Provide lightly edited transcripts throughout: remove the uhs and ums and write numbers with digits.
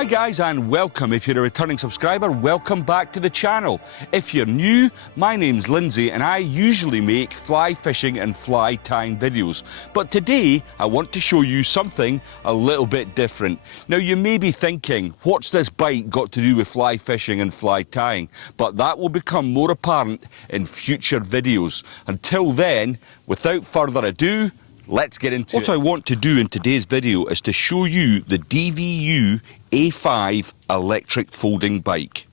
Hi guys and welcome. If you're a returning subscriber, welcome back to the channel. If you're new, my name's Lindsay and I usually make fly fishing and fly tying videos. But today I want to show you something a little bit different. Now you may be thinking, what's this bike got to do with fly fishing and fly tying? But that will become more apparent in future videos. Until then, without further ado, let's get into it. What I want to do in today's video is to show you the DYU A5 electric folding bike.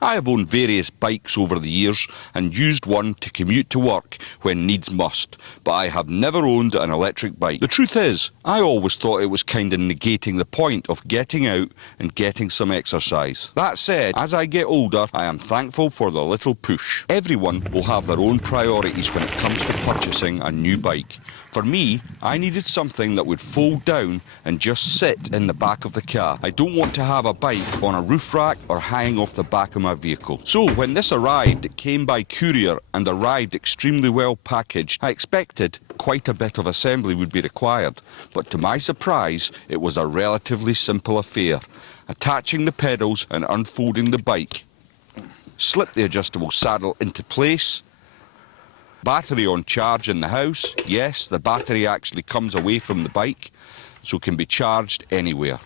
I have owned various bikes over the years and used one to commute to work when needs must, but I have never owned an electric bike. The truth is, I always thought it was kind of negating the point of getting out and getting some exercise. That said, as I get older, I am thankful for the little push. Everyone will have their own priorities when it comes to purchasing a new bike. For me, I needed something that would fold down and just sit in the back of the car. I don't want to have a bike on a roof rack or hanging off the back of my vehicle. So when this arrived, it came by courier and arrived extremely well packaged. I expected quite a bit of assembly would be required, but to my surprise, it was a relatively simple affair. Attaching the pedals and unfolding the bike. Slip the adjustable saddle into place. Battery on charge in the house. Yes, the battery actually comes away from the bike, so can be charged anywhere.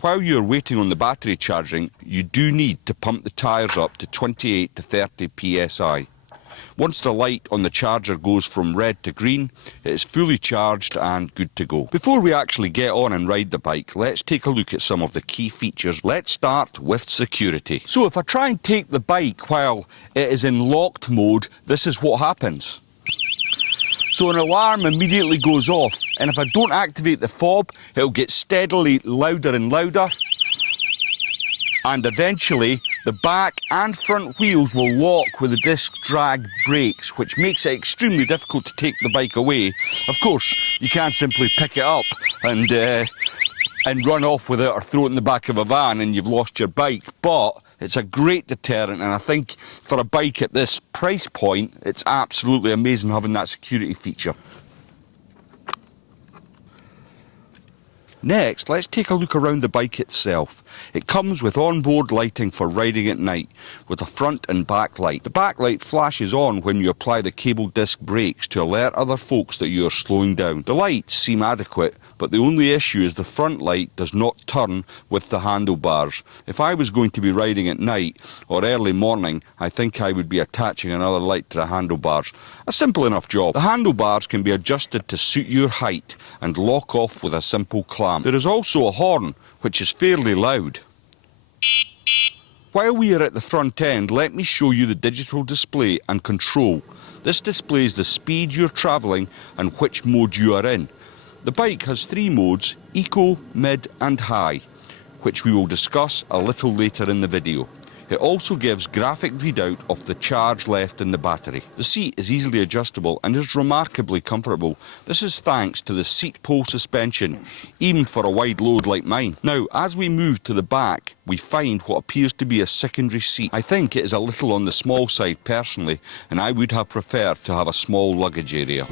While you're waiting on the battery charging, you do need to pump the tyres up to 28 to 30 psi. Once the light on the charger goes from red to green, it is fully charged and good to go. Before we actually get on and ride the bike, let's take a look at some of the key features. Let's start with security. So if I try and take the bike while it is in locked mode, this is what happens. So an alarm immediately goes off, and if I don't activate the fob, it'll get steadily louder and louder. And eventually, the back and front wheels will lock with the disc drag brakes, which makes it extremely difficult to take the bike away. Of course, you can't simply pick it up and run off with it or throw it in the back of a van and you've lost your bike. But it's a great deterrent, and I think for a bike at this price point, it's absolutely amazing having that security feature. Next, let's take a look around the bike itself. It comes with onboard lighting for riding at night, with a front and back light. The back light flashes on when you apply the cable disc brakes to alert other folks that you are slowing down. The lights seem adequate, but the only issue is the front light does not turn with the handlebars. If I was going to be riding at night or early morning, I think I would be attaching another light to the handlebars. A simple enough job. The handlebars can be adjusted to suit your height and lock off with a simple clamp. There is also a horn, which is fairly loud. While we are at the front end, let me show you the digital display and control. This displays the speed you're travelling and which mode you are in. The bike has 3 modes, Eco, Mid and High, which we will discuss a little later in the video. It also gives graphic readout of the charge left in the battery. The seat is easily adjustable and is remarkably comfortable. This is thanks to the seat pole suspension, even for a wide load like mine. Now, as we move to the back, we find what appears to be a secondary seat. I think it is a little on the small side personally, and I would have preferred to have a small luggage area.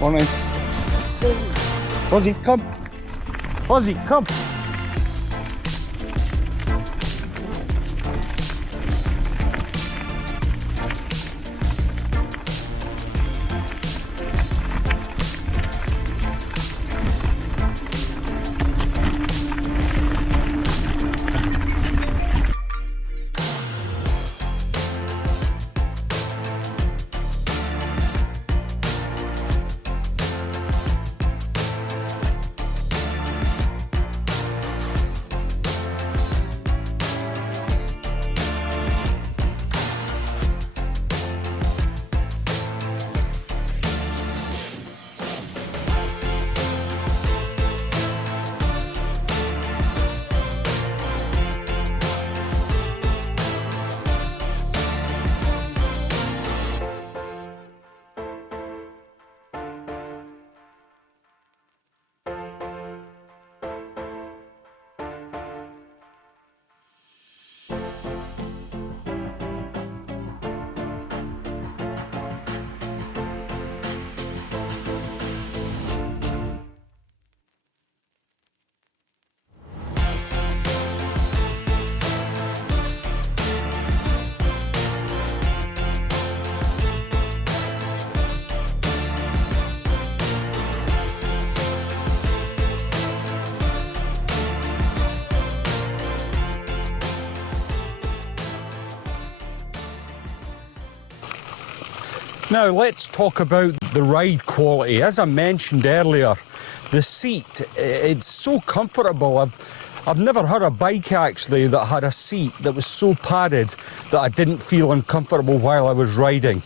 Morning. Ozzy, come. Ozzy, come. Now let's talk about the ride quality. As I mentioned earlier, the seat, it's so comfortable. I've never had a bike actually that had a seat that was so padded that I didn't feel uncomfortable while I was riding.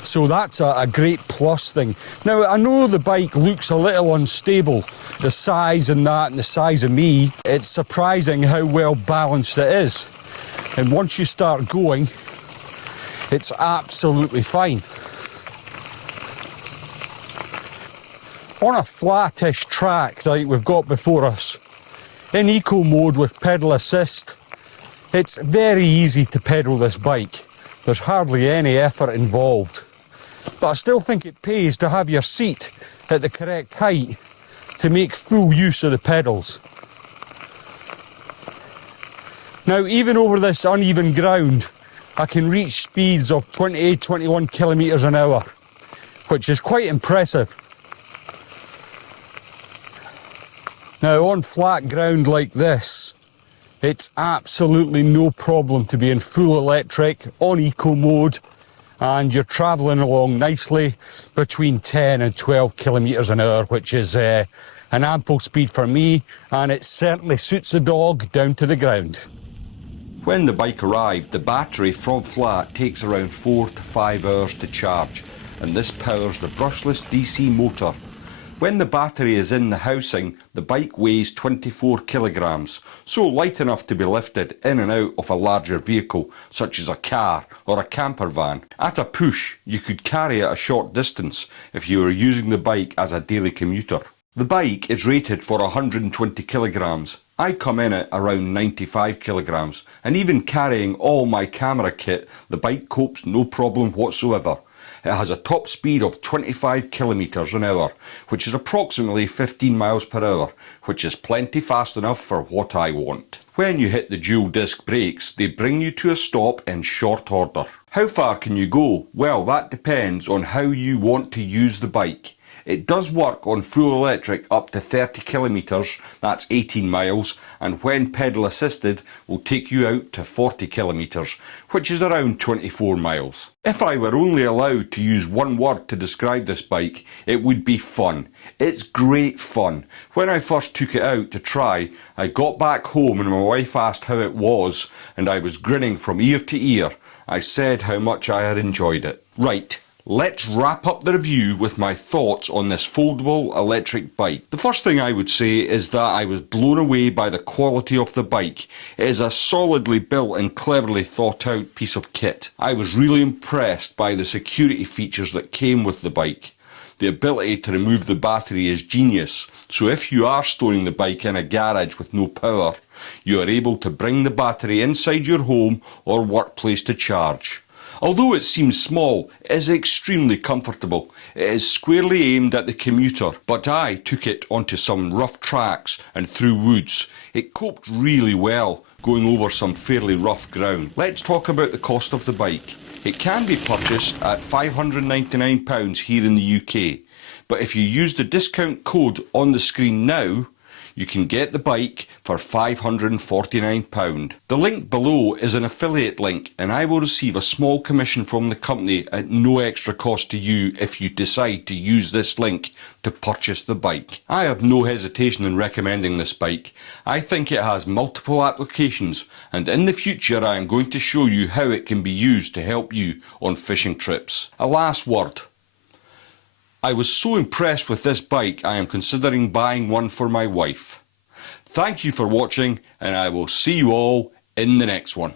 So that's a great plus thing. Now I know the bike looks a little unstable, the size and that and the size of me. It's surprising how well balanced it is. And once you start going, it's absolutely fine. On a flattish track like we've got before us, in eco mode with pedal assist, it's very easy to pedal this bike. There's hardly any effort involved. But I still think it pays to have your seat at the correct height to make full use of the pedals. Now, even over this uneven ground, I can reach speeds of 21 kilometres an hour, which is quite impressive. Now, on flat ground like this, it's absolutely no problem to be in full electric, on eco mode, and you're travelling along nicely between 10 and 12 kilometres an hour, which is an ample speed for me, and it certainly suits the dog down to the ground. When the bike arrived, the battery from flat takes around 4 to 5 hours to charge, and this powers the brushless DC motor. When the battery is in the housing, the bike weighs 24 kilograms, so light enough to be lifted in and out of a larger vehicle, such as a car or a camper van. At a push, you could carry it a short distance if you were using the bike as a daily commuter. The bike is rated for 120 kilograms. I come in at around 95 kilograms, and even carrying all my camera kit, the bike copes no problem whatsoever. It has a top speed of 25 kilometres an hour, which is approximately 15 miles per hour, which is plenty fast enough for what I want. When you hit the dual disc brakes, they bring you to a stop in short order. How far can you go? Well, that depends on how you want to use the bike. It does work on full electric up to 30 kilometres, that's 18 miles, and when pedal assisted will take you out to 40 kilometres, which is around 24 miles. If I were only allowed to use one word to describe this bike, it would be fun. It's great fun. When I first took it out to try, I got back home and my wife asked how it was, and I was grinning from ear to ear. I said how much I had enjoyed it. Right. Let's wrap up the review with my thoughts on this foldable electric bike. The first thing I would say is that I was blown away by the quality of the bike. It is a solidly built and cleverly thought out piece of kit. I was really impressed by the security features that came with the bike. The ability to remove the battery is genius, so if you are storing the bike in a garage with no power, you are able to bring the battery inside your home or workplace to charge. Although it seems small, it is extremely comfortable. It is squarely aimed at the commuter, but I took it onto some rough tracks and through woods. It coped really well, going over some fairly rough ground. Let's talk about the cost of the bike. It can be purchased at £599 here in the UK, but if you use the discount code on the screen now, you can get the bike for £549. The link below is an affiliate link, and I will receive a small commission from the company at no extra cost to you if you decide to use this link to purchase the bike. I have no hesitation in recommending this bike. I think it has multiple applications, and in the future I am going to show you how it can be used to help you on fishing trips. A last word. I was so impressed with this bike, I am considering buying one for my wife. Thank you for watching, and I will see you all in the next one.